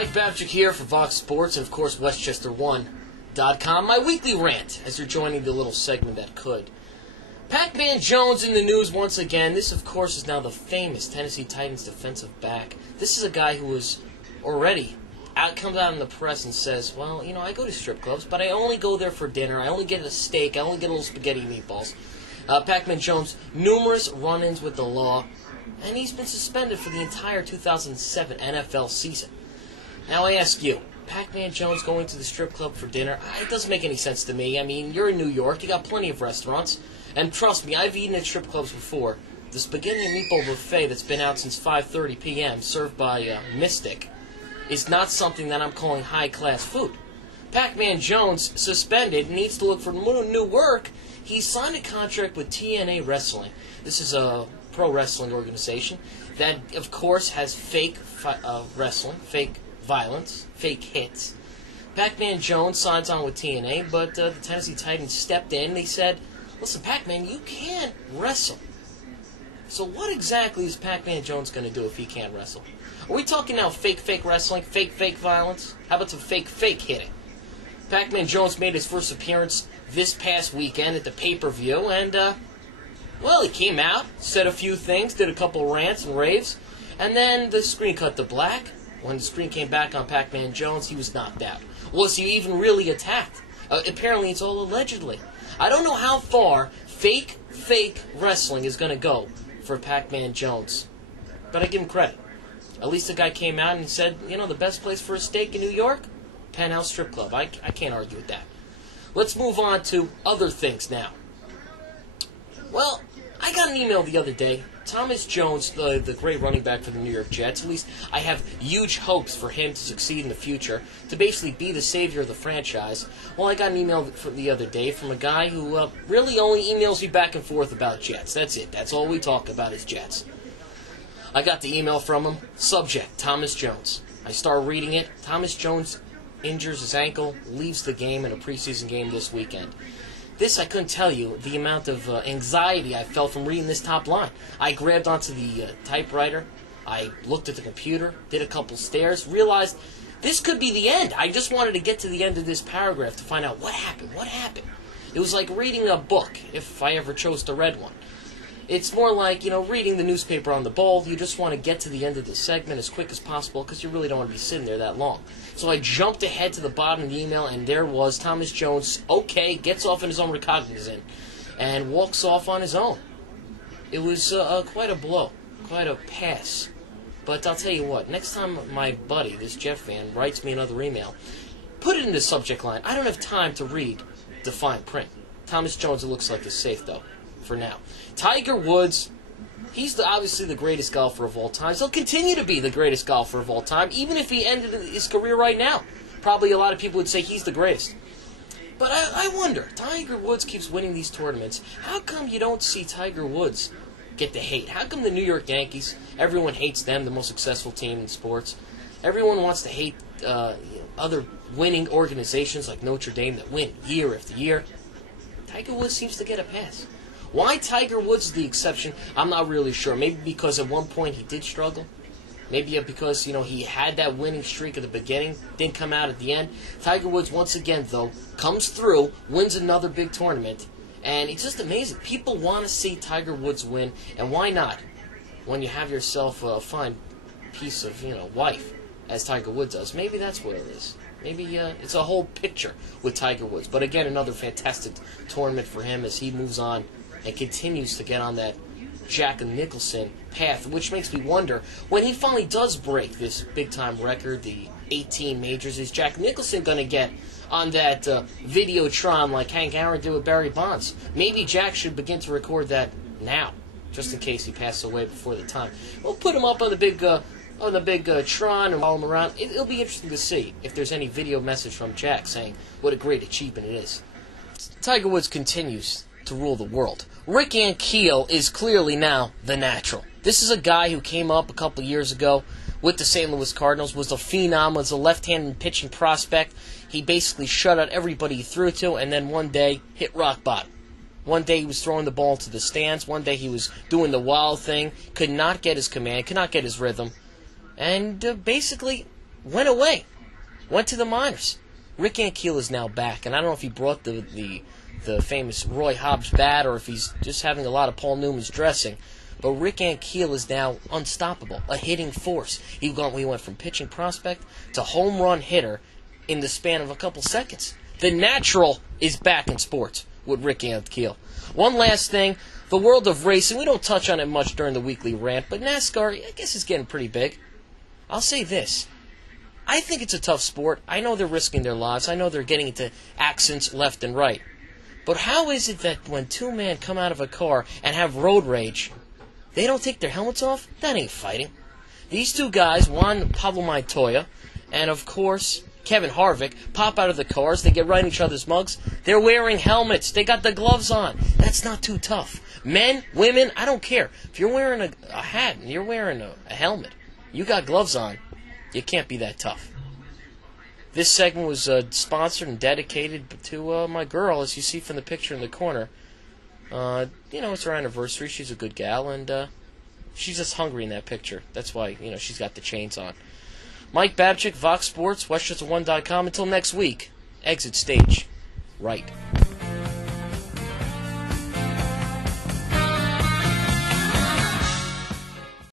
Mike Babchik here for Vox Sports and, of course, Westchester1.com. My weekly rant, as you're joining the little segment that could. Pac-Man Jones in the news once again. This, of course, is now the famous Tennessee Titans defensive back. This is a guy who was already comes out in the press and says, well, you know, I go to strip clubs, but I only go there for dinner. I only get a steak. I only get a little spaghetti meatballs. Pac-Man Jones, numerous run-ins with the law, and he's been suspended for the entire 2007 NFL season. Now I ask you, Pac-Man Jones going to the strip club for dinner, it doesn't make any sense to me. I mean, you're in New York, you got plenty of restaurants, and trust me, I've eaten at strip clubs before. The spaghetti and meatball buffet that's been out since 5:30 p.m., served by Mystic, is not something that I'm calling high-class food. Pac-Man Jones, suspended, needs to look for new work. He signed a contract with TNA Wrestling. This is a pro wrestling organization that, of course, has fake wrestling, fake violence, fake hits. Pac-Man Jones signs on with TNA, but the Tennessee Titans stepped in. They said, listen, Pac-Man, you can't wrestle. So what exactly is Pac-Man Jones going to do if he can't wrestle? Are we talking now fake wrestling, fake violence? How about some fake hitting? Pac-Man Jones made his first appearance this past weekend at the pay-per-view, and, well, he came out, said a few things, did a couple rants and raves, and then the screen cut to black. When the screen came back on Pac-Man Jones, he was knocked out. Was he even really attacked? Apparently, it's all allegedly. I don't know how far fake wrestling is going to go for Pac-Man Jones, but I give him credit. At least the guy came out and said, you know, the best place for a steak in New York? Penthouse Strip Club. I can't argue with that. Let's move on to other things now. Well, I got an email the other day. Thomas Jones, the great running back for the New York Jets, at least I have huge hopes for him to succeed in the future, to basically be the savior of the franchise. Well, I got an email the other day from a guy who really only emails me back and forth about Jets. That's it. That's all we talk about is Jets. I got the email from him. Subject, Thomas Jones. I start reading it. Thomas Jones injures his ankle, leaves the game in a preseason game this weekend. This, I couldn't tell you the amount of anxiety I felt from reading this top line. I grabbed onto the typewriter, I looked at the computer, did a couple stares, realized this could be the end. I just wanted to get to the end of this paragraph to find out what happened. It was like reading a book, if I ever chose to read one. It's more like, you know, reading the newspaper on the bowl. You just want to get to the end of the segment as quick as possible because you really don't want to be sitting there that long. So I jumped ahead to the bottom of the email, and there was Thomas Jones, okay, gets off in his own recognizant, and walks off on his own. It was quite a blow, quite a pass. But I'll tell you what, next time my buddy, this Jet fan, writes me another email, put it in the subject line. I don't have time to read the fine print. Thomas Jones, it looks like, is safe, though, for now. Tiger Woods, he's obviously the greatest golfer of all time. He'll continue to be the greatest golfer of all time, even if he ended his career right now. Probably a lot of people would say he's the greatest. But I wonder, Tiger Woods keeps winning these tournaments. How come you don't see Tiger Woods get the hate? How come the New York Yankees, everyone hates them, the most successful team in sports? Everyone wants to hate other winning organizations like Notre Dame that win year after year. Tiger Woods seems to get a pass. Why Tiger Woods is the exception, I'm not really sure. Maybe because at one point he did struggle. Maybe because, you know, he had that winning streak at the beginning, didn't come out at the end. Tiger Woods, once again, though, comes through, wins another big tournament, and it's just amazing. People want to see Tiger Woods win, and why not? When you have yourself a fine piece of, you know, wife, as Tiger Woods does. Maybe that's what it is. Maybe it's a whole picture with Tiger Woods. But again, another fantastic tournament for him as he moves on and continues to get on that Jack Nicholson path, which makes me wonder, when he finally does break this big-time record, the 18 majors, is Jack Nicholson going to get on that Videotron like Hank Aaron did with Barry Bonds? Maybe Jack should begin to record that now, just in case he passes away before the time. We'll put him up on the big Tron and follow him around. It'll be interesting to see if there's any video message from Jack saying what a great achievement it is. Tiger Woods continues to rule the world. Rick Ankiel is clearly now the natural. This is a guy who came up a couple years ago with the St. Louis Cardinals, was a phenom, was a left-handed pitching prospect. He basically shut out everybody he threw to, and then one day hit rock bottom. One day he was throwing the ball to the stands. One day he was doing the wild thing. Could not get his command, could not get his rhythm. And basically went away, went to the minors. Rick Ankiel is now back, and I don't know if he brought the famous Roy Hobbs bat or if he's just having a lot of Paul Newman's dressing. But Rick Ankiel is now unstoppable, a hitting force. He went from pitching prospect to home run hitter in the span of a couple seconds. The natural is back in sports with Rick Ankiel. One last thing, the world of racing, we don't touch on it much during the weekly rant, but NASCAR, I guess, is getting pretty big. I'll say this. I think it's a tough sport. I know they're risking their lives. I know they're getting into accidents left and right. But how is it that when two men come out of a car and have road rage, they don't take their helmets off? That ain't fighting. These two guys, Juan Pablo Montoya and, of course, Kevin Harvick, pop out of the cars. They get right in each other's mugs. They're wearing helmets. They got the gloves on. That's not too tough. Men, women, I don't care. If you're wearing a hat and you're wearing a helmet, you got gloves on, you can't be that tough. This segment was sponsored and dedicated to my girl, as you see from the picture in the corner. It's her anniversary. She's a good gal, and she's just hungry in that picture. That's why, she's got the chains on. Mike Babchik, Vox Sports, voxsports.com. Until next week, exit stage right.